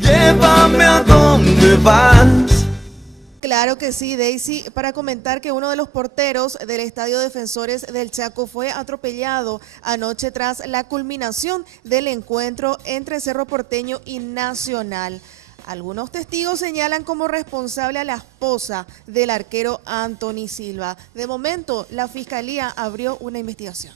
Llévame a donde vas. Claro que sí, Daisy, para comentar que uno de los porteros del Estadio Defensores del Chaco fue atropellado anoche tras la culminación del encuentro entre Cerro Porteño y Nacional. Algunos testigos señalan como responsable a la esposa del arquero Anthony Silva. De momento, la Fiscalía abrió una investigación.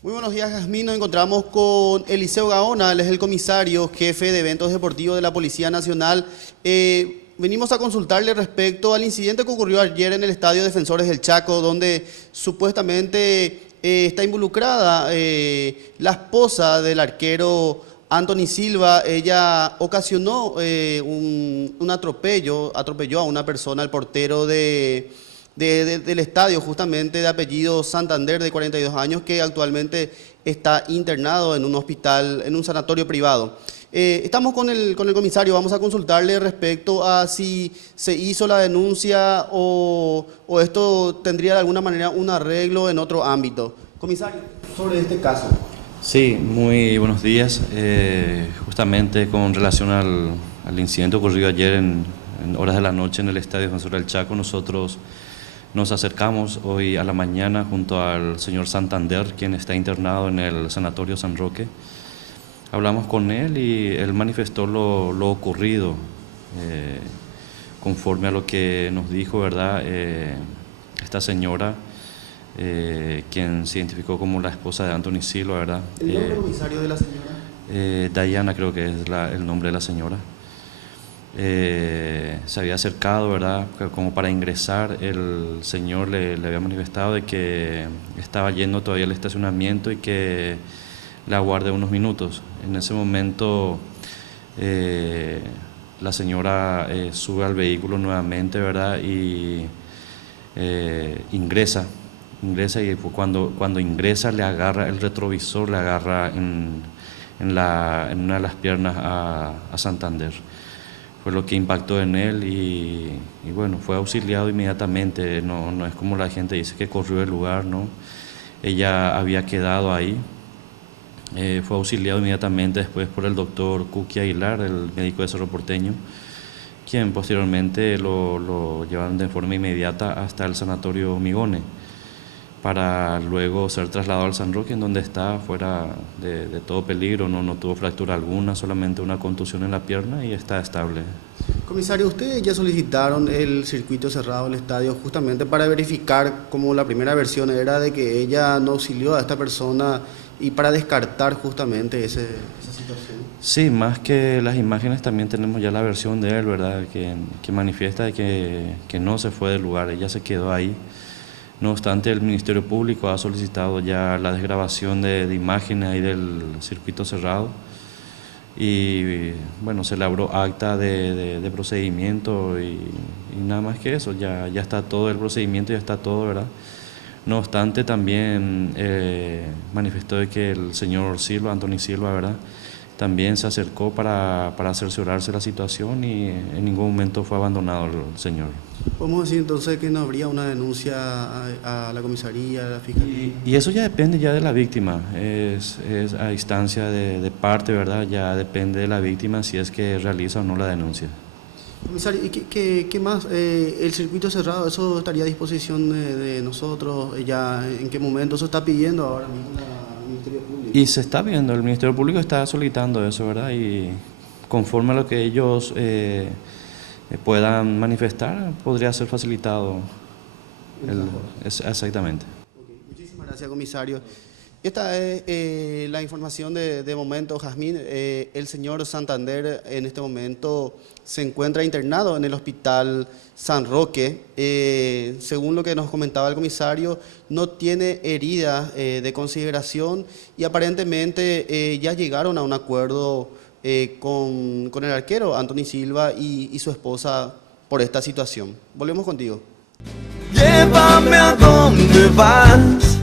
Muy buenos días, Jazmín. Nos encontramos con Eliseo Gaona, él es el comisario jefe de eventos deportivos de la Policía Nacional. Venimos a consultarle respecto al incidente que ocurrió ayer en el Estadio Defensores del Chaco, donde supuestamente está involucrada la esposa del arquero Anthony Silva. Ella ocasionó un atropelló a una persona, al portero del estadio, justamente de apellido Santander, de 42 años, que actualmente está internado en un hospital, en un sanatorio privado. Estamos con el comisario, vamos a consultarle respecto a si se hizo la denuncia o esto tendría de alguna manera un arreglo en otro ámbito. Comisario, sobre este caso. Sí, muy buenos días. Justamente con relación al incidente ocurrido ayer en horas de la noche en el Estadio Defensor del Chaco, nosotros nos acercamos hoy a la mañana junto al señor Santander, quien está internado en el Sanatorio San Roque. Hablamos con él y él manifestó lo ocurrido, conforme a lo que nos dijo, ¿verdad? Esta señora, quien se identificó como la esposa de Anthony Silva, ¿verdad? ¿El nombre comisario de la señora? Diana, creo que es el nombre de la señora. Se había acercado, ¿verdad? Como para ingresar, el señor le había manifestado de que estaba yendo todavía al estacionamiento y que le aguarde unos minutos. En ese momento la señora sube al vehículo nuevamente, ¿verdad? Y ingresa y cuando ingresa le agarra el retrovisor, le agarra en una de las piernas a Santander. Fue lo que impactó en él y bueno, fue auxiliado inmediatamente. No es como la gente dice que corrió del lugar, ¿no? Ella había quedado ahí. Fue auxiliado inmediatamente después por el doctor Cuqui Aguilar, el médico de Cerro Porteño, quien posteriormente lo llevaron de forma inmediata hasta el sanatorio Migone, para luego ser trasladado al San Roque, en donde está fuera de todo peligro. No tuvo fractura alguna, solamente una contusión en la pierna y está estable. Comisario, ustedes ya solicitaron el circuito cerrado del estadio justamente para verificar, como la primera versión era de que ella no auxilió a esta persona, y para descartar justamente esa situación. Sí, más que las imágenes también tenemos ya la versión de él, ¿verdad? Que manifiesta de que no se fue del lugar, ella se quedó ahí. No obstante, el Ministerio Público ha solicitado ya la desgrabación de imágenes ahí del circuito cerrado y bueno, se elaboró acta de procedimiento y nada más que eso, ya está todo el procedimiento, ya está todo, ¿verdad? No obstante, también manifestó de que el señor Silva, Anthony Silva, ¿verdad?, también se acercó para cerciorarse la situación y en ningún momento fue abandonado el señor. ¿Podemos decir entonces que no habría una denuncia a la comisaría, a la fiscalía? Y eso ya depende ya de la víctima, es a instancia de parte, ¿verdad? Ya depende de la víctima si es que realiza o no la denuncia. Comisario, ¿y qué más? ¿El circuito cerrado, eso estaría a disposición de nosotros? ¿Ya en qué momento eso está pidiendo ahora mismo el Ministerio Público? Y se está viendo, el Ministerio Público está solicitando eso, ¿verdad? Y conforme a lo que ellos puedan manifestar, podría ser facilitado. Exactamente. Okay. Muchísimas gracias, comisario. Esta es la información de momento, Jazmín. El señor Santander en este momento se encuentra internado en el hospital San Roque. Según lo que nos comentaba el comisario, no tiene heridas de consideración y aparentemente ya llegaron a un acuerdo con el arquero Anthony Silva y su esposa por esta situación. Volvemos contigo. Llévame a donde vas.